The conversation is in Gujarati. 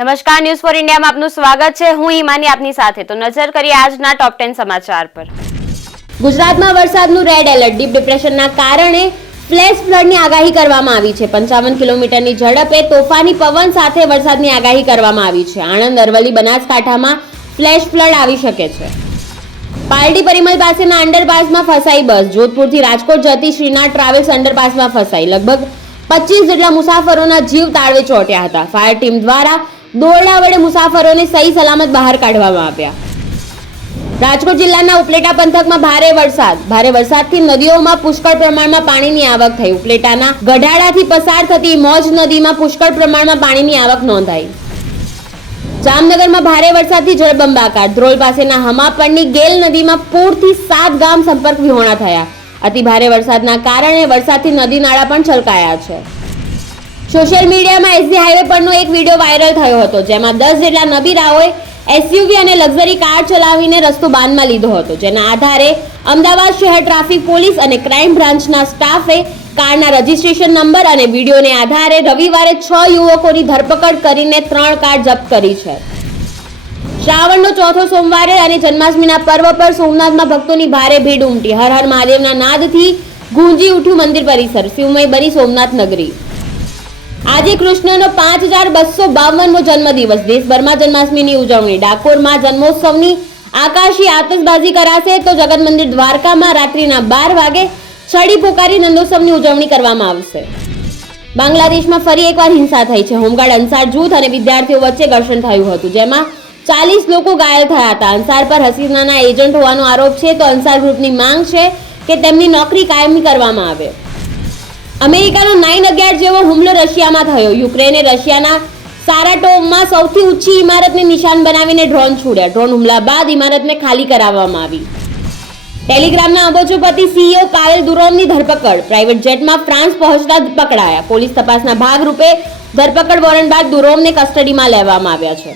નમસ્કાર, ન્યૂઝ ફોર ઇન્ડિયામાં આપનું સ્વાગત છે. હું હિમાની આપની સાથે. તો નજર કરીએ આજના ટોપ 10 સમાચાર પર. ગુજરાતમાં વરસાદનું રેડ એલર્ટ. ડીપ ડિપ્રેશનના કારણે ફ્લેશ ફ્લડની આગાહી કરવામાં આવી છે. 55 કિલોમીટરની ઝડપે તોફાની પવન સાથે વરસાદની આગાહી કરવામાં આવી છે. આણંદ, અરવલ્લી, બનાસકાંઠામાં ફ્લેશ ફ્લડ આવી શકે છે. પાલડી પરિમલ પાસેના અંડરપાસમાં ફસાઈ બસ. જોધપુરથી રાજકોટ જતી શ્રીનાથ ટ્રાવેલ્સ અંડરપાસમાં ફસાઈ. લગભગ 25 જેટલા મુસાફરોના જીવ તાળવે ચોંટ્યા હતા. ફાયર ટીમ દ્વારા દોરડા વડે મુસાફરોને સહી સલામત બહાર કાઢવામાં આવ્યા. રાજકોટ જિલ્લાના ઉપલેટા પંથકમાં ભારે વરસાદથી નદીઓમાં પુષ્કળ પ્રમાણમાં પાણીની આવક થઈ. ઉપલેટાના ગઢાડાથી પસાર થતી મોજ નદીમાં પુષ્કળ પ્રમાણમાં પાણીની આવક નોંધાઈ. જામનગરમાં ભારે વરસાદથી જળબંબાકાર. ધ્રોલ પાસેના હમાપરની ગેલ નદીમાં પૂરથી 7 ગામ સંપર્ક વિહોણા થયા. અતિ ભારે વરસાદના કારણે વરસાદથી નદી નાળા પણ છલકાયા છે. સોશિયલ મીડિયામાં એસજી હાઈવે પરનો એક વિડીયો વાયરલ થયો હતો, જેમાં 10 જેટલા નબીરાઓએ એસયુવી અને લક્ઝરી કાર ચલાવીને રસ્તો બાંધમાં લીધો હતો. જેના આધારે અમદાવાદ શહેર ટ્રાફિક પોલીસ અને ક્રાઇમ બ્રાન્ચના સ્ટાફે કારના રજીસ્ટ્રેશન નંબર અને વિડીયોને આધારે રવિવારે 6 યુવકોની ધરપકડ કરીને 3 કાર જપ્ત કરી છે. શ્રાવણનો ચોથો સોમવારે અને જન્માષ્ટમીના પર્વ પર સોમનાથમાં ભક્તોની ભારે ભીડ ઉમટી. હર હર મહાદેવના નાદથી ગુંજી ઉઠ્યું મંદિર પરિસર. શિવમય બની સોમનાથ નગરી. આજે કૃષ્ણનો 5252મો જન્મદિવસ. દેશભરમાં જન્માષ્ટમીની ઉજવણી. ડાકોરમાં જન્મોત્સવની આકાશી આતશબાજી કરાશે, તો જગત મંદિર દ્વારકામાં રાત્રિના 12 વાગે છડી પોકારી નંદોત્સવની ઉજવણી કરવામાં આવશે. બાંગ્લાદેશમાં ફરી એકવાર હિંસા થઈ છે. હોમગાર્ડ અંસાર જૂથ અને વિદ્યાર્થીઓ વચ્ચે ઘર્ષણ થયું હતું, જેમાં 40 લોકો ઘાયલ થયા હતા. અંસાર પર હસીનાના એજન્ટ હોવાનો આરોપ છે, તો અંસાર ગ્રુપની માંગ છે કે તેમની નોકરી કાયમી કરવામાં આવે. અમેરિકાનો 9/11 જેવો હુમલો રશિયામાં થયો. યુક્રેને રશિયાના સારાટોવમાં સૌથી ઊંચી ઇમારતને નિશાન બનાવીને ડ્રોન છોડ્યા. ડ્રોન હુમલા બાદ ઇમારતને ખાલી કરાવવામાં આવી. ટેલિગ્રામના અબજોપતિ સીઈઓ કાયલ દુરોવની ધરપકડ. પ્રાઇવેટ જેટમાં ફ્રાન્સ પહોંચતા પકડાયા. પોલીસ તપાસના ભાગરૂપે ધરપકડ વોરંટ બાદ દુરોવને કસ્ટડીમાં લેવામાં આવ્યા છે.